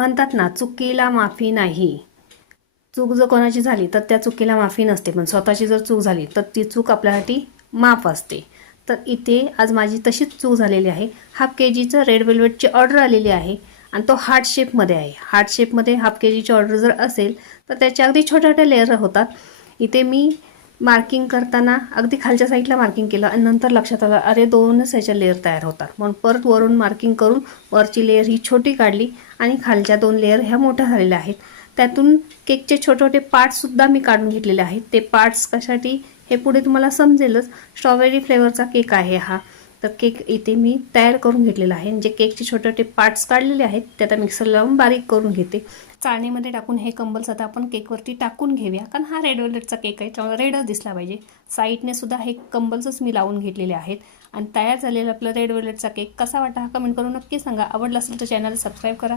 म्हणतात ना, चुकीला माफी नाही. चूक जर कोणाची झाली तर त्या चुकीला माफी नसते, पण स्वतःची जर चूक झाली तर ती चूक आपल्यासाठी माफ असते. तर इथे आज माझी तशीच चूक झालेली आहे. हाफ KGचं रेड वेल्वेटची ऑर्डर आलेली आहे आणि तो हार्ट शेपमध्ये आहे. हार्ट शेपमध्ये हाफ KGची ऑर्डर जर असेल तर त्याच्या अगदी छोट्या छोट्या लेअर होतात. इथे मी मार्किंग करताना अगदी खालच्या साईडला मार्किंग केलं आणि नंतर लक्षात आलं, अरे 2च ह्याच्या लेअर तयार होतात. म्हणून परत वरून मार्किंग करून वरची लेअर ही छोटी काढली आणि खालच्या 2 लेअर ह्या मोठ्या झालेल्या आहेत. त्यातून केकचे छोटे छोटे पार्ट्ससुद्धा मी काढून घेतलेले आहेत. ते पार्ट्स कशासाठी हे पुढे तुम्हाला समजेलच. स्ट्रॉबेरी फ्लेवरचा केक आहे हा. तर केक इथे मी तयार करून घेतलेला आहे. जे केकचे छोटे छोटे पार्ट्स काढलेले आहेत ते आता मिक्सरला लावून बारीक करून घेते. चाळणीमध्ये टाकून हे कंबल्स आता आपण केकवरती टाकून घेऊया, कारण हा रेड वेल्वेटचा केक आहे त्यामुळे रेडच दिसला पाहिजे. साईडने सुद्धा हे कंबल्सच मी लावून घेतलेले आहेत. आणि तयार झालेला आपला रेड वेल्वेटचा केक कसा वाटला हा कमेंट करून नक्की सांगा. आवडला असेल तर चॅनल सबस्क्राईब करा.